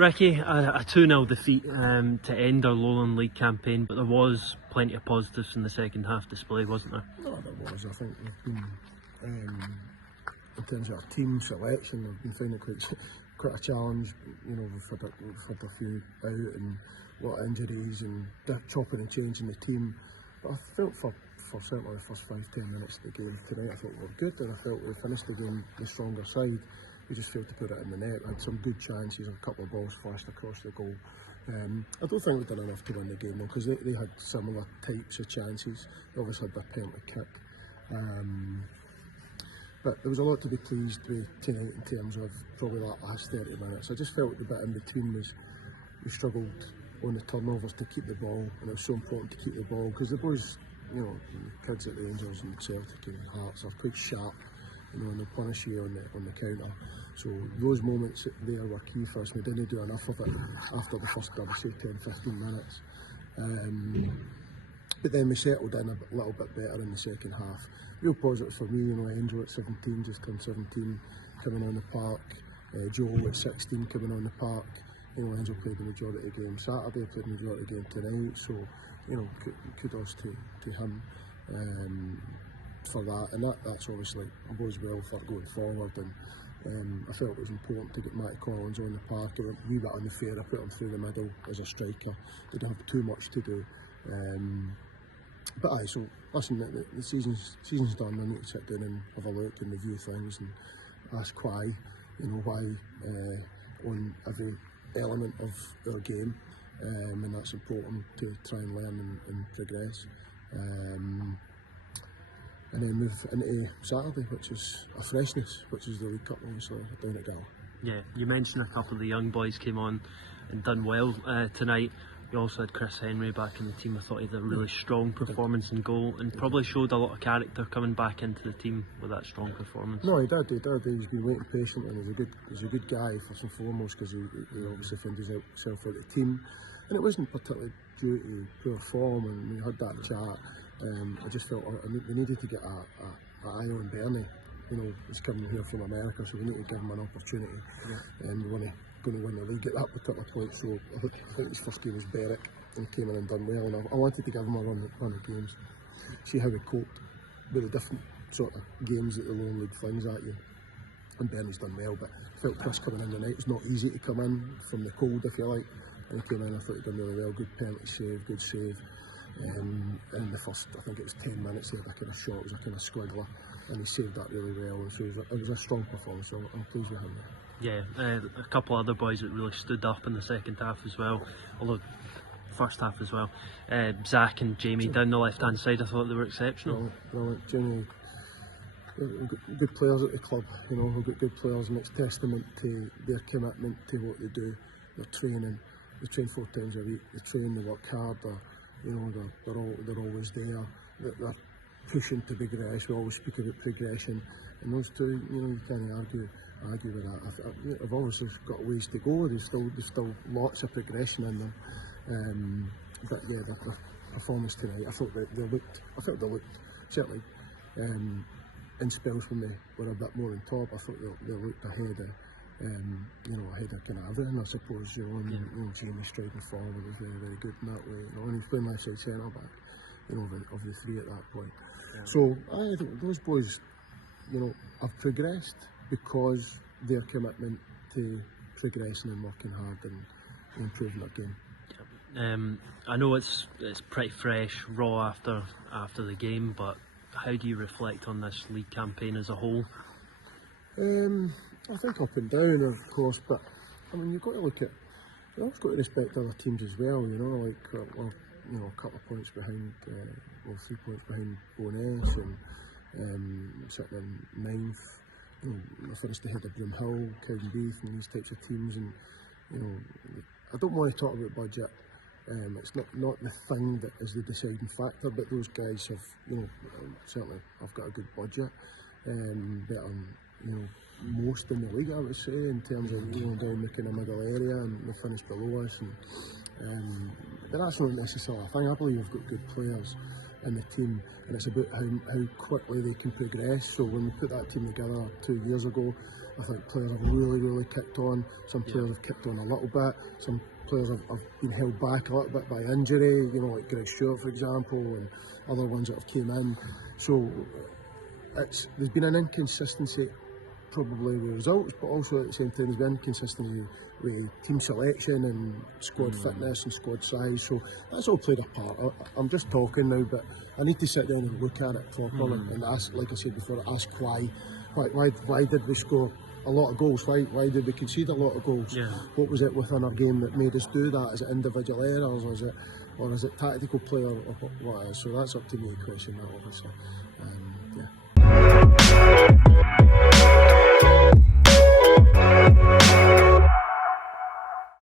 Ricky, a 2-0 defeat to end our Lowland League campaign, but there was plenty of positives in the second half display, wasn't there? No, there was. I think we've been, in terms of our team selection, I've been finding it quite a challenge. You know, we've had a few out and a lot of injuries and chopping and changing the team. But I felt for certainly the first 5-10 minutes of the game tonight, I thought we were good, and I felt we finished the game the stronger side. We just failed to put it in the net. Had some good chances, a couple of balls flashed across the goal. I don't think we did enough to win the game though, because they had similar types of chances. They obviously had their penalty kick. But there was a lot to be pleased with tonight in terms of probably that last 30 minutes. I just felt the bit in between was we struggled on the turnovers to keep the ball, and it was so important to keep the ball because the boys, you know, the kids at Rangers and Celtic and Hearts are quite sharp, you know, and they'll punish you on the counter. So those moments there were key for us. We didn't do enough of it after the first, I would say, 10-15 minutes. But then we settled in a little bit better in the second half. Real positive for me, you know, Angel at 17, just turned 17, coming on the park. Joe at 16 coming on the park. You know, Angel played the majority of the game Saturday, played the majority of the game tonight. So, you know, kudos to him for that. And that's obviously bodes well for going forward. And I felt it was important to get Matty Collins on the park. He went a wee bit unfair. I put him through the middle as a striker. Didn't have too much to do. But so listen, the season's done. I need to sit down and have a look and review things and ask why, you know, why on every element of our game, and that's important to try and learn and progress. And then move into Saturday, which is a freshness, which is the League Cup, obviously, down at Gala. Yeah, you mentioned a couple of the young boys came on and done well tonight. We also had Chris Henry back in the team. I thought he had a really strong performance in goal and probably showed a lot of character coming back into the team with that strong performance. No, he did. He's been waiting patiently, and he's a good guy first and foremost, because he obviously found himself out of the team, and it wasn't particularly due to poor form. And we had that chat. I just felt we needed to get a eye on Bernie. You know, he's coming here from America, so we need to give him an opportunity. Yeah. And we're going to win the league at that particular point. So I think his first game was Berwick, and came in and done well. And I wanted to give him a run of games, see how he coped with the different sort of games that the Lowland League flings at you. And Bernie's done well, but I felt Chris coming in tonight. It's not easy to come in from the cold, if you like. And he came in, I thought he'd done really well. Good penalty save, good save. In the first, I think it was 10 minutes, he had a kind of shot, it was a kind of squiggler, and he saved that really well. And so it was a strong performance, so I'm pleased with him. Yeah, a couple of other boys that really stood up in the second half as well, although first half as well. Zach and Jamie down the left hand side, I thought they were exceptional. Brilliant. Jamie, we've got good players at the club, you know, we've got good players, and it's testament to their commitment to what they do. Their training, they train 4 times a week, they train, they work hard, you know, they're always there. They're pushing to progress. We always speak about progression, and those two, you know, you can't argue with that. I've obviously got ways to go. There's still lots of progression in them. But yeah, their performance tonight, I felt they looked certainly in spells when they were a bit more on top. I thought they looked ahead of. You know, ahead of kind of everything, I suppose, you know, and you know, Jamie striding forward was very, very good in that way, you know, and he's playing left side centre back, you know, of the 3 at that point. Yeah. So I think those boys, you know, have progressed because their commitment to progressing and working hard and improving their game. I know it's pretty fresh, raw after the game, but how do you reflect on this league campaign as a whole? I think up and down, of course, but I mean, you've got to look at, you've always got to respect other teams as well, you know, like we're, you know, a couple of points behind, 3 points behind Bo'ness, and sitting in 9th, you know, we're finished ahead of Broomhill, Cowdenbeath and these types of teams. And you know, I don't want to talk about budget. It's not the thing that is the deciding factor, but those guys have, you know, certainly have got a good budget, better than, you know, most in the league, I would say, in terms of, you know, down the kind of middle area, and they finished below us. And but that's not necessarily a thing. I believe we've got good players. in the team, and it's about how quickly they can progress. So when we put that team together 2 years ago, I think players have really kicked on. Some players have kicked on a little bit. Some players have been held back a little bit by injury, you know, like Greg Stewart, for example, and other ones that have came in. So there's been an inconsistency probably with results, but also at the same time there's been inconsistency with team selection and squad fitness and squad size. So that's all played a part. I'm just talking now, but I need to sit down and look at it properly and ask, like I said before, ask why did we score a lot of goals? Why did we concede a lot of goals? Yeah. What was it within our game that made us do that? Is it individual errors, or is it tactical play, or what is? So that's up to me to question that, obviously.